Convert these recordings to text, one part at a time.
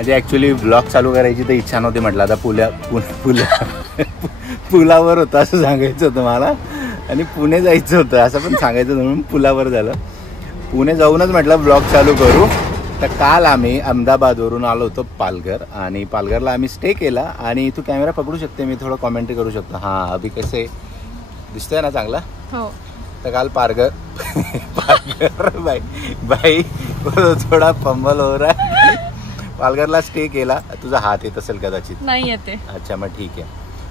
म्हणजे actually blog चालू करायची तर इच्छा नव्हती. म्हटलं आता पुलावर होतं असं सांगायचं होतं मला, आणि पुणे जायचं होतं असं पण सांगायचं होतं, म्हणून पुलावर झालं. पुणे जाऊनच म्हटलं ब्लॉग चालू करू. तर काल आम्ही अहमदाबादवरून आलो होतो पालघर, आणि पालघरला आम्ही स्टे केला. आणि तू कॅमेरा पकडू शकते, मी थोडं कॉमेंट्री करू शकतो. हां अभि कसे दिसतोय ना चांगला. हो. तर काल पालघर बाई थोडा पंबल हो रहा है. पालघरला स्टे केला. तुझा हात येत असेल कदाचित. नाही येते. अच्छा मग ठीक आहे.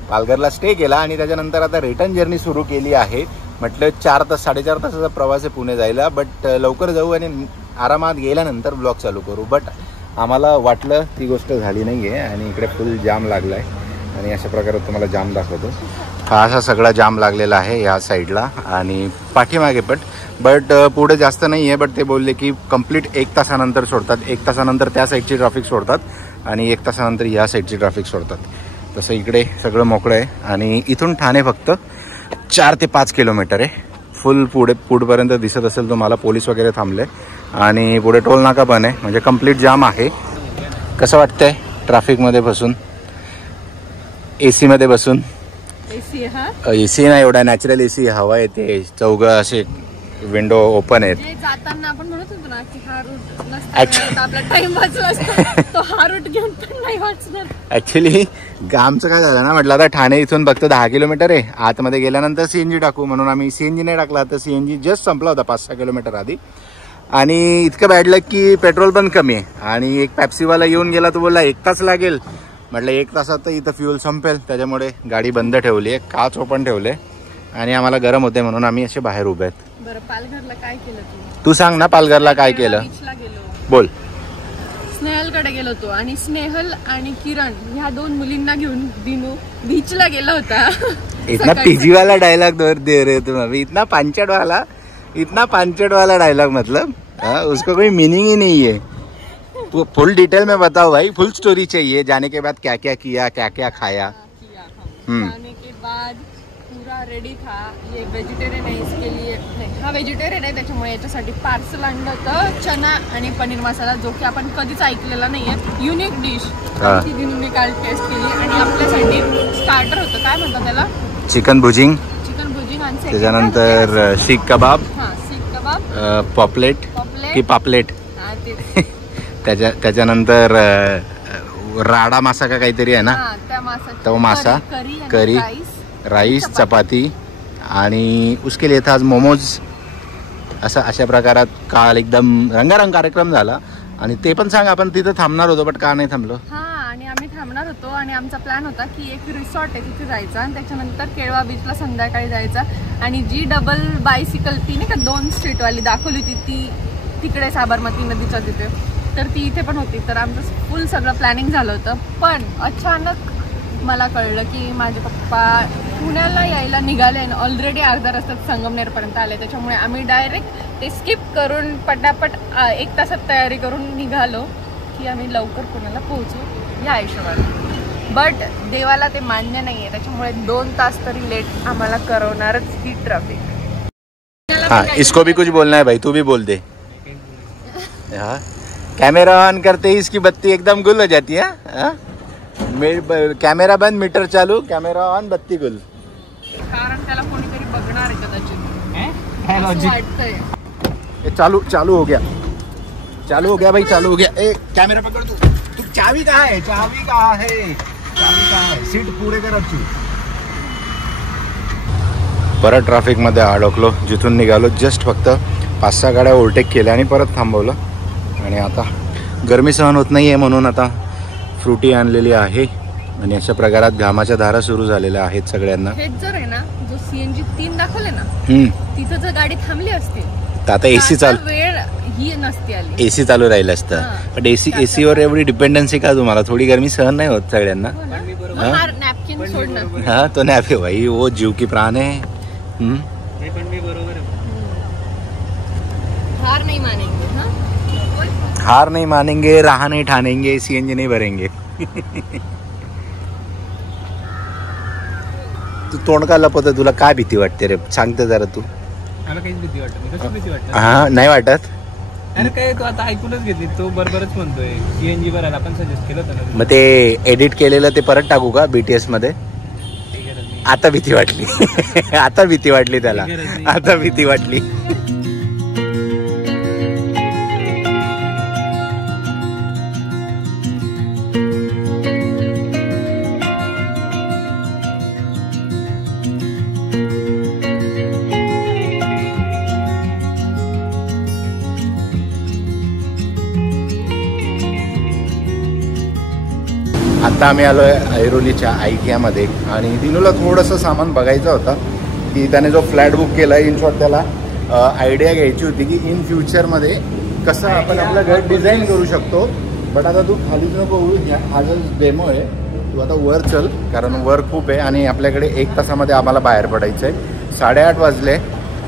पालघरला स्टे केला आणि त्याच्यानंतर आता रिटर्न जर्नी सुरू केली आहे. म्हटलं 4 तास 4.5 तासाचा प्रवास आहे पुणे जायला, बट लवकर जाऊ आणि आरामात गेल्यानंतर ब्लॉग चालू करू. बट आम्हाला वाटलं ती गोष्ट झाली नाही आहे, आणि इकडे फुल जाम लागला आहे. आणि अशा प्रकारे तुम्हाला जाम दाखवतो. हा असा सगळा जाम लागलेला आहे या साईडला आणि पाठीमागे बट पुढे जास्त नाही आहे. बट ते बोलले की कंप्लीट 1 तासानंतर सोडतात, 1 तासानंतर त्या साईडची ट्रॅफिक सोडतात आणि 1 तासानंतर या साईडची ट्रॅफिक सोडतात. तसं इकडे सगळं मोकळं आहे. आणि इथून ठाणे फक्त 4 ते 5 किलोमीटर आहे. फुल पुढपर्यंत दिसत असेल तुम्हाला पोलीस वगैरे थांबले, आणि पुढे टोल नाका पण आहे. म्हणजे कंप्लीट जाम आहे. कसं वाटतंय ट्रॅफिकमध्ये बसून, AC मध्ये बसून? AC नाही एवढा, नॅचरल AC हवा येते. चौघं असे विंडो ओपन आहेत. जाताना आपण म्हणत होतो ना की हा रूट नसता आपला टाइम वाचला असता, तो हा रूट घेऊन पण नाही वाचणार. ऍक्च्युली आमचं काय झालं ना, म्हटलं आता ठाणे इथून फक्त 10 किलोमीटर आहे. आतमध्ये गेल्यानंतर CNG टाकू, म्हणून आम्ही CNG नाही टाकला. तर CNG जस्ट संपला होता 5-6 किलोमीटर आधी. आणि इतकं बॅडलं की पेट्रोल पण कमी आहे. आणि एक पॅप्सीवाला येऊन गेला, तो बोलला 1 तास लागेल. म्हटलं 1 तासात तर इथं फ्युल संपेल. त्याच्यामुळे गाडी बंद ठेवली आहे, काच ओपन ठेवले, आणि आम्हाला गरम होते म्हणून आम्ही असे बाहेर उभे आहेत. बरं पालघरला काय केलं तू सांग ना, पालघरला काय केलं? बीचला गेलो. बोल. स्नेहलकडे गेलो होतो, आणि स्नेहल आणि किरण ह्या 2 मुलींना घेऊन दिनू बीचला गेला होता. इतना पीजी वाला डायलॉग दे रहे तुम अभी, इतना पांचड़ वाला डायलॉग. मतलब उसका कोई मीनिंग ही नहीं है. तो फुल डिटेल में बताओ भाई, फुल स्टोरी चाहिए. जाने के बाद क्या क्या किया, क्या क्या खाया? जाने के बाद पूरा रेडी था. ये वेजिटेरियन है, इसके लिए नहीं, हा वेजिटेरियन आहे त्याच्यामुळे याच्यासाठी पार्सल आणलं होतं चना आणि पनीर मसाला, जो की आपण कधीच ऐकलेला नाहीये. युनिक डिश ती दिनूने काल टेस्ट केली. आणि आपल्यासाठी स्टार्टर होतं, काय म्हणतात त्याला, चिकन भुजिंग. आणि त्याच्यानंतर शीख कबाब, पॉपलेट की पापलेट, त्याच्यानंतर राडा मासा का काहीतरी आहे ना, तो मासा, करी, राईस, चपाती, आणि उसके लिए था आज मोमोज. अशा प्रकारात काल एकदम रंगारंग कार्यक्रम झाला. आणि ते पण सांग, आपण तिथं थांबणार होतो बट का नाही थांबलो? आणि आम्ही थांबणार होतो, आणि आमचा प्लॅन होता की एक रिसॉर्ट आहे तिथे जायचा, आणि त्याच्यानंतर केळवा बीचला संध्याकाळी जायचा. आणि जी डबल बायसिकल ती नाही का 2 स्ट्रीटवाली दाखवली होती, ती तिकडे साबरमती नदीच्या तिथे, तर ती इथे पण होती. तर आमचं फुल सगळं प्लॅनिंग झालं होतं. पण अचानक मला कळलं की माझे पप्पा पुण्याला यायला निघाले आणि ऑलरेडी अर्धा रस्त्यात संगमनेरपर्यंत आले. त्याच्यामुळे आम्ही डायरेक्ट ते स्किप करून पटापट 1 तासात तयारी करून निघालो की आम्ही लवकर पुण्याला पोहोचू या हिशोबाने. बट देवाला ते मान्य नाही आहे, त्याच्यामुळे 2 तास तरी लेट आम्हाला करवणारच ही ट्रॅफिक. हाँ, इसको भी कुछ बोलना है भाई, तू भी बोल दे. हाँ, कैमरा ऑन करते ही इसकी बत्ती एकदम गुल हो जाती है. कॅमेरा बंद, मीटर चालू, कॅमेरा ऑन, बत्ती गुल. कारण त्याला कोणीतरी बघणार आहे कदाचित. चालू हो गया भाई, चालू हो गया. ए कॅमेरा पकड़ तू चावी कहाँ है? सीट पुढे कर अच्छी. परत ट्रॅफिक मध्ये अडकलो. जिथून निघालो जस्ट फक्त 5-6 गाड्या ओव्हरटेक केल्या आणि परत थांबवलं. आणि आता गरमी सहन होत नाहीये म्हणून आता फ्रुटी आणलेली आहे. आणि अशा प्रकारात घामाच्या धारा सुरू झालेल्या आहेत सगळ्यांना. हेच जर आहे ना, जो CNG 3 दाखवले ना, तिथं जर गाडी थांबली असती तर आता AC चालू, वेळ ही नसती आली, AC चालू राहिलं असतं. पण AC वर एवढी डिपेंडन्सी का तुम्हाला? थोडी गरमी सहन नाही होत सगळ्यांना? नॅपकिन सोडणं. हा, तो नॅप आहे भाई, वो जीव की प्राण है. हार नहीं मानेंगे, राह नहीं ठानेंगे, CNG नहीं भरेंगे. तू तोंड का लपवतोय? तुला काय भीती वाटते रे? सांगते जरा तू. मला काहीच भीती वाटत नाही. हा, नाही वाटत? अरे काय तू आता ऐकूनच घेतली, तो बरोबरच म्हणतोय सीएनजी भरायला आपण सजेस्ट केलं होतं ना. मग ते एडिट केलेलं ते परत टाकू का BTS मध्ये? ते गरज नाही. आता भीती वाटली. आता भीती वाटली त्याला, आता भीती वाटली. आता आम्ही आलो आहे ऐरोलीच्या IKEA आणि दिनूला थोडंसं सामान बघायचं होतं की त्याने जो फ्लॅट बुक केला आहे, इन शॉर्ट त्याला आयडिया घ्यायची होती की इन फ्युचरमध्ये कसं आपण आपलं घर डिझाईन करू शकतो. बट आता तू खालीच नको, हा जो डेमो आहे तू आता वर चल, कारण वर खूप आहे आणि आपल्याकडे 1 तासामध्ये आम्हाला बाहेर पडायचं आहे. 8:30 वाजले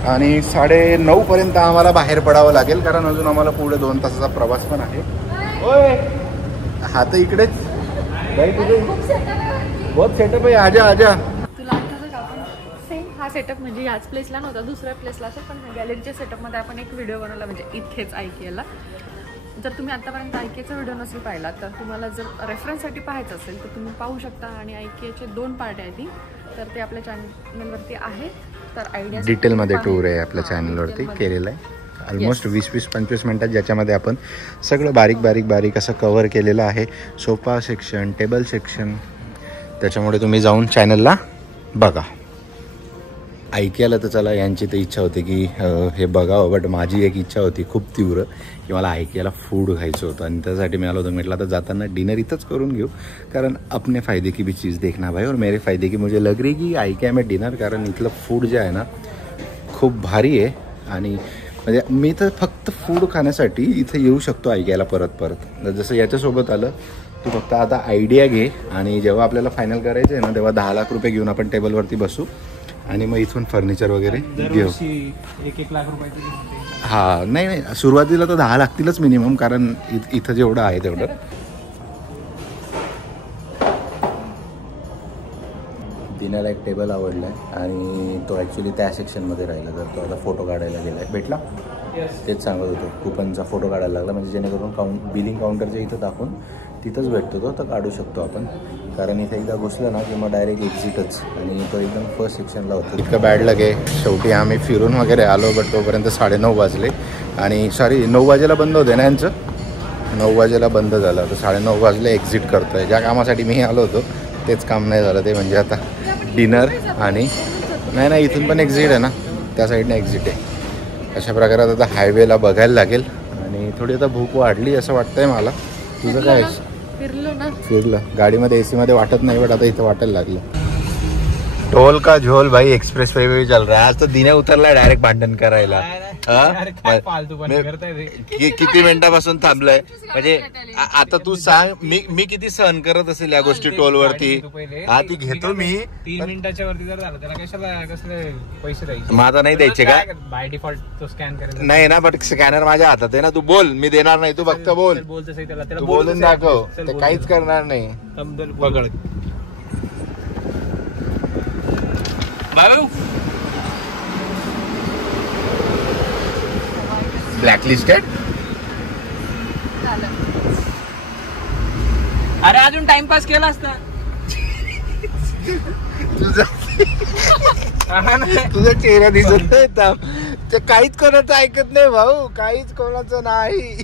आणि 9:30 पर्यंत आम्हाला बाहेर पडावं लागेल, कारण अजून आम्हाला पुढे 2 तासाचा प्रवास पण आहे. ओय हा तर इकडेच भाई, तुझे बहुत सेटअप आहे. आजा आजा. तुला आठवतं का आपण सेम हा सेटअप म्हणजे याच प्लेसला नव्हता, दुसऱ्या प्लेसला असेल, पण गॅलरीच्या सेटअपमध्ये आपण एक व्हिडिओ बनवला म्हणजे इथेच IKEAला. जर तुम्ही आतापर्यंत IKEAचा व्हिडिओ नसेल पाहिला तर तुम्हाला जर रेफरन्ससाठी पाहायचं असेल तर तुम्ही पाहू शकता. आणि IKEAचे 2 पार्ट आहेत ती, तर ते आपल्या चॅनलवरती आहे. तर आयडिया डिटेलमध्ये टूर आहे आपल्या चॅनलवरती केलेलं आहे. ऑलमोस्ट 20-25 मिनटात, ज्याच्यामध्ये आपण सगळं बारीक असं कव्हर केलेलं आहे. सोफा सेक्शन, टेबल सेक्शन, त्याच्यामुळे तुम्ही जाऊन चॅनलला बघा. IKEAला तर चला, यांची तर इच्छा होती की हे बघावं, बट माझी एक इच्छा होती खूप तीव्र की मला IKEAला फूड खायचं होतं आणि त्यासाठी मी आलो होतो. म्हटलं आता जाताना डिनर इथंच करून घेऊ, कारण अपने फायदे की भी चीज़ देखना भाई और मेरे फायदे की मुझे लग रही की IKEA में डिनर, कारण इथलं फूड जे आहे ना खूप भारी आहे. आणि म्हणजे मी तर फक्त फूड खाण्यासाठी इथे येऊ शकतो IKEAला परत. जसं याच्यासोबत आलं, तू फक्त आता आयडिया घे आणि जेव्हा आपल्याला फायनल करायचं आहे ना, तेव्हा 10 लाख रुपये घेऊन आपण टेबलवरती बसू आणि मग इथून फर्निचर वगैरे घेऊ. 1-1 लाख रुपयाची. हां, नाही सुरुवातीला तर 10 लागतीलच मिनिमम, कारण इथं जेवढं आहे तेवढं. दिनाला एक टेबल आवडला आहे आणि तो ॲक्च्युली त्या सेक्शनमध्ये राहिला, तर तो आता फोटो काढायला गेला आहे. भेटला? तेच सांगत होतो, कुपनचा फोटो काढायला लागला, म्हणजे जेणेकरून बिलिंग काउंटरच्या इथं दाखवून तिथंच भेटतो तो, तर काढू शकतो आपण. कारण इथे एकदा घुसलं ना की मग डायरेक्ट एक्झिटच, आणि तो एकदम फर्स्ट सेक्शनला होता. इतकं बॅड लगे. शेवटी आम्ही फिरून वगैरे आलो, बट तोपर्यंत 9:30 वाजले. आणि सॉरी 9 वाजेला बंद होते ना यांचं, 9 वाजेला बंद झालं, तर 9:30 वाजले एक्झिट करतो आहे. ज्या कामासाठी मी आलो होतो तेच काम नाही झालं, ते म्हणजे आता डिनर. आणि नाही इथून पण एक्झिट आहे ना, त्या साईडने एक्झिट आहे. अशा प्रकारे आता हायवेला बघायला लागेल. आणि थोडी आता भूक वाढली असं वाटतंय मला. तुझं काय? फिरलं गाडीमध्ये, AC मध्ये वाटत नाही, बट आता इथं वाटायला लागलं. टोल का झोल भाई, एक्सप्रेस वे पे चल रहा है. आज तो दिने उतरलाय डायरेक्ट भांडण करायला. किती मिनिटापासून थांबलंय, म्हणजे आता तू सांग मी किती सहन करत असेल या गोष्टी टोलवरती. हा ती घेतो मी 3 मिनिटाच्या वरती जर झालं त्याला कशाला कसले पैसे द्यायचे? माझा नाही द्यायचे का? बाय डिफॉल्ट तो स्कॅन करेल. नाही ना, बट स्कॅनर माझ्या हातात आहे ना. तू बोल, मी देणार नाही, तू फक्त बोल. तू बोलून दाखव, ते काहीच करणार नाही. पकड ब्लॅकलिस्टेड. अरे अजून टाइमपास केला असता. तुझा चेहरा दिसत नाही, ते काहीच कोणाचं ऐकत नाही भाऊ, काहीच कोणाचं नाही.